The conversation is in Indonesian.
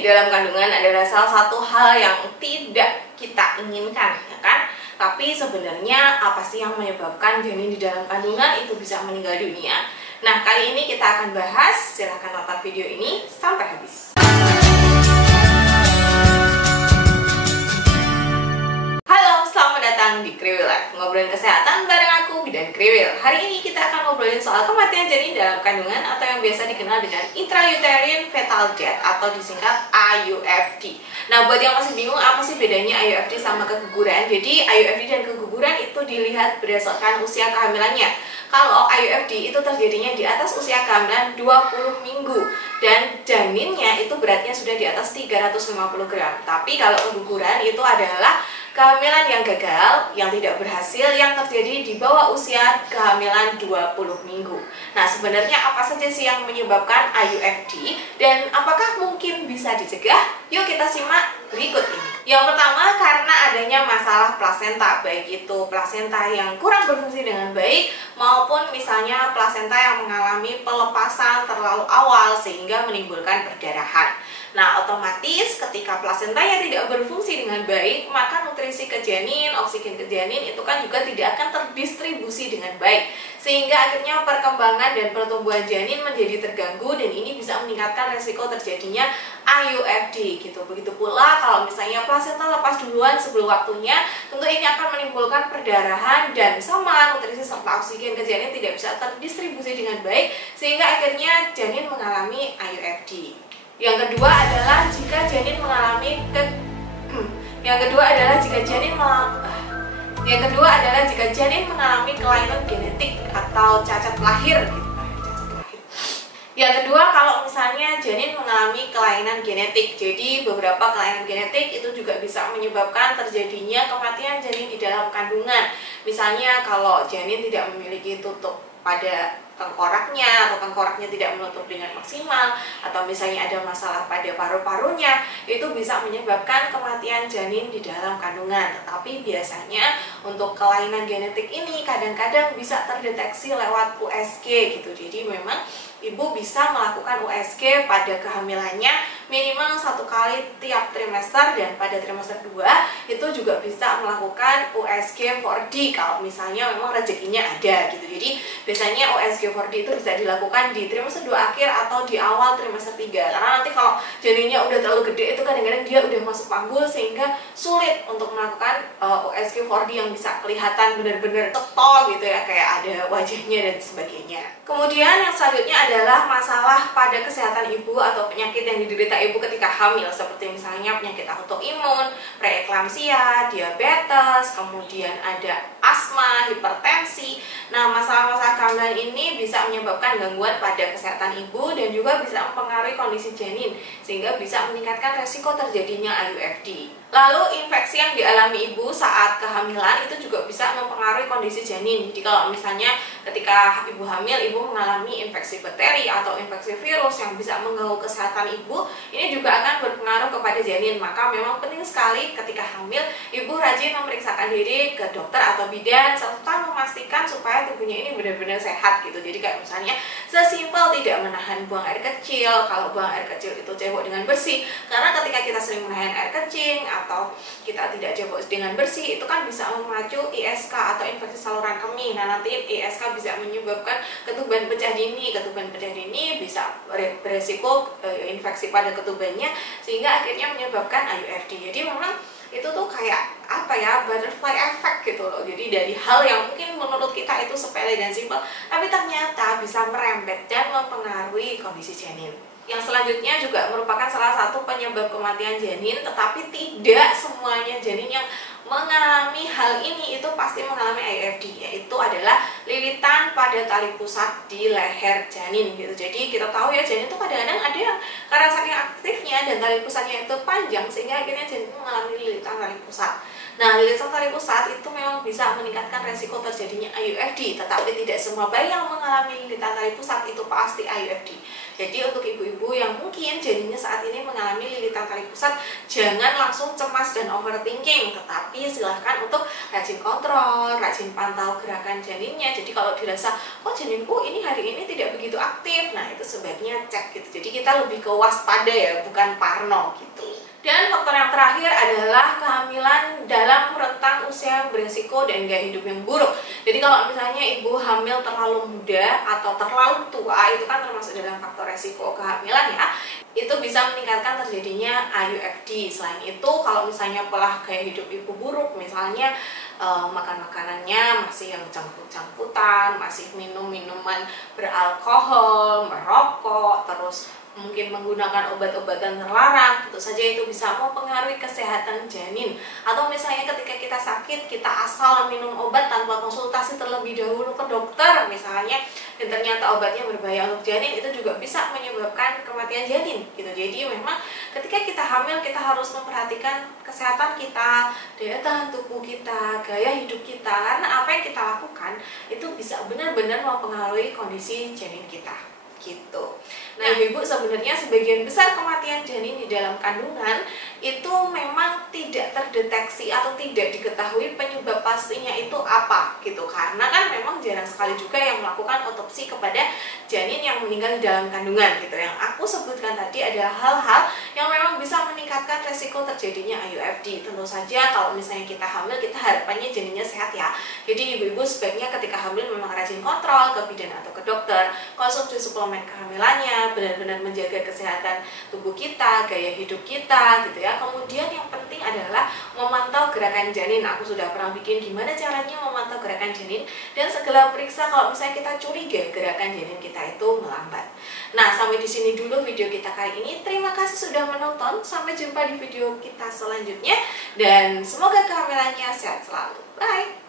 di dalam kandungan adalah salah satu hal yang tidak kita inginkan, ya kan? Tapi sebenarnya apa sih yang menyebabkan janin di dalam kandungan itu bisa meninggal dunia? Nah, kali ini kita akan bahas. Silahkan nonton video ini sampai habis. Halo, selamat datang di Kriwil Life, ngobrolin kesehatan bareng aku, Bidan Kriwil. Hari ini kita akan ngobrolin soal kematian janin dalam kandungan atau yang biasa dikenal dengan intrauterine fetal death atau disingkat IUFD. Nah, buat yang masih bingung apa sih bedanya IUFD sama keguguran? Jadi IUFD dan keguguran itu dilihat berdasarkan usia kehamilannya. Kalau IUFD itu terjadinya di atas usia kehamilan 20 minggu dan janinnya itu beratnya sudah di atas 350 gram. Tapi kalau keguguran itu adalah kehamilan yang gagal, yang tidak berhasil, yang terjadi di bawah usia kehamilan 20 minggu. Nah, sebenarnya apa saja sih yang menyebabkan IUFD dan apakah mungkin bisa dicegah? Yuk kita simak berikut ini. Yang pertama, karena adanya masalah plasenta, baik itu plasenta yang kurang berfungsi dengan baik maupun misalnya plasenta yang mengalami pelepasan terlalu awal sehingga menimbulkan perdarahan. Nah, otomatis ketika plasentanya tidak berfungsi dengan baik, maka nutrisi ke janin, oksigen ke janin itu kan juga tidak akan terdistribusi dengan baik. Sehingga akhirnya perkembangan dan pertumbuhan janin menjadi terganggu dan ini bisa meningkatkan resiko terjadinya IUFD gitu. Begitu pula kalau misalnya plasenta lepas duluan sebelum waktunya, tentu ini akan menimbulkan perdarahan dan sama nutrisi serta oksigen ke janin tidak bisa terdistribusi dengan baik sehingga akhirnya janin mengalami IUFD. Yang kedua adalah jika janin mengalami kelainan genetik atau cacat lahir gitu. Yang kedua, kalau misalnya janin mengalami kelainan genetik. Jadi beberapa kelainan genetik itu juga bisa menyebabkan terjadinya kematian janin di dalam kandungan. Misalnya kalau janin tidak memiliki tutup pada tengkoraknya atau tengkoraknya tidak menutup dengan maksimal atau misalnya ada masalah pada paru-parunya, itu bisa menyebabkan kematian janin di dalam kandungan. Tetapi biasanya untuk kelainan genetik ini kadang-kadang bisa terdeteksi lewat USG gitu. Jadi memang ibu bisa melakukan USG pada kehamilannya minimal 1 kali tiap trimester dan pada trimester 2 itu juga bisa melakukan USG 4D kalau misalnya memang rezekinya ada gitu. Jadi biasanya USG 4D itu bisa dilakukan di trimester 2 akhir atau di awal trimester 3 karena nanti kalau janinnya udah terlalu gede itu kadang-kadang dia udah masuk panggul sehingga sulit untuk melakukan USG 4D yang bisa kelihatan benar-benar setol gitu ya, kayak ada wajahnya dan sebagainya. Kemudian yang selanjutnya adalah masalah pada kesehatan ibu atau penyakit yang diderita ibu ketika hamil seperti misalnya penyakit autoimun, preeklamsia, diabetes, kemudian ada asma, hipertensi. Nah, masalah-masalah kehamilan ini bisa menyebabkan gangguan pada kesehatan ibu dan juga bisa mempengaruhi kondisi janin sehingga bisa meningkatkan resiko terjadinya IUFD. Lalu infeksi yang dialami ibu saat kehamilan itu juga bisa mempengaruhi kondisi janin. Jadi kalau misalnya ketika ibu hamil, ibu mengalami infeksi bakteri atau infeksi virus yang bisa mengganggu kesehatan ibu, ini juga akan berpengaruh kepada janin. Maka memang penting sekali ketika hamil, ibu rajin memeriksakan diri ke dokter atau bidan serta memastikan supaya tubuhnya ini benar-benar sehat gitu. Jadi kayak misalnya sesimpel tidak menahan buang air kecil. Kalau buang air kecil itu cebok dengan bersih, karena ketika kita sering menahan air kencing atau kita tidak cebok dengan bersih itu kan bisa memacu ISK atau infeksi saluran kemih. Nah, nanti ISK bisa menyebabkan ketuban pecah dini. Ketuban pecah dini bisa beresiko infeksi pada ketubannya sehingga akhirnya menyebabkan IUFD. Jadi memang itu tuh kayak apa ya, butterfly effect gitu loh. Jadi dari hal yang mungkin menurut kita itu sepele dan simpel, tapi ternyata bisa merembet dan mempengaruhi kondisi janin. Yang selanjutnya juga merupakan salah satu penyebab kematian janin, tetapi tidak semuanya janin yang mengalami hal ini itu pasti mengalami IUFD, yaitu adalah lilitan pada tali pusat di leher janin gitu. Jadi kita tahu ya, janin itu kadang-kadang ada yang karena saking aktifnya dan tali pusatnya itu panjang sehingga akhirnya janin mengalami lilitan tali pusat. Nah, lilitan tali pusat itu memang bisa meningkatkan resiko terjadinya IUFD, tetapi tidak semua bayi yang mengalami lilitan tali pusat itu pasti IUFD. Jadi untuk ibu-ibu yang mungkin janinnya saat ini mengalami lilitan tali pusat, jangan langsung cemas dan overthinking, tetapi silahkan untuk rajin kontrol, rajin pantau gerakan janinnya. Jadi kalau dirasa, oh janinku ini hari ini tidak begitu aktif, nah itu sebaiknya cek gitu. Jadi kita lebih ke waspada ya, bukan parno gitu. Dan faktor yang terakhir adalah kehamilan dalam rentang usia beresiko dan gaya hidup yang buruk. Jadi kalau misalnya ibu hamil terlalu muda atau terlalu tua, itu kan termasuk dalam faktor resiko kehamilan ya. Itu bisa meningkatkan terjadinya IUFD. Selain itu, kalau misalnya pola gaya hidup ibu buruk, misalnya makan makanannya masih yang jangkut-jangkutan, masih minum minuman beralkohol, merokok, terus mungkin menggunakan obat-obatan terlarang, tentu saja itu bisa mempengaruhi kesehatan janin. Atau misalnya ketika kita sakit, kita asal minum obat tanpa konsultasi terlebih dahulu ke dokter misalnya, dan ternyata obatnya berbahaya untuk janin, itu juga bisa menyebabkan kematian janin gitu. Jadi memang ketika kita hamil, kita harus memperhatikan kesehatan kita, daya tahan tubuh kita, gaya hidup kita, karena apa yang kita lakukan itu bisa benar-benar mempengaruhi kondisi janin kita gitu. Nah, ibu-ibu, sebenarnya sebagian besar kematian janin di dalam kandungan itu memang tidak terdeteksi atau tidak diketahui penyebab pastinya itu apa gitu. Karena kan memang jarang sekali juga yang melakukan otopsi kepada janin yang meninggal di dalam kandungan gitu. Yang aku sebutkan tadi adalah hal-hal yang memang bisa meningkatkan resiko terjadinya IUFD. Tentu saja kalau misalnya kita hamil, kita harapannya janinnya sehat ya. Jadi ibu-ibu sebaiknya ketika hamil memang rajin kontrol ke bidan atau ke dokter, konsumsi suplemen kehamilannya, benar-benar menjaga kesehatan tubuh kita, gaya hidup kita gitu ya. Kemudian yang penting adalah memantau gerakan janin. Aku sudah pernah bikin gimana caranya memantau gerakan janin, dan segera periksa kalau misalnya kita curiga gerakan janin kita itu melambat. Nah, sampai di sini dulu video kita kali ini. Terima kasih sudah menonton. Sampai jumpa di video kita selanjutnya, dan semoga kehamilannya sehat selalu. Bye.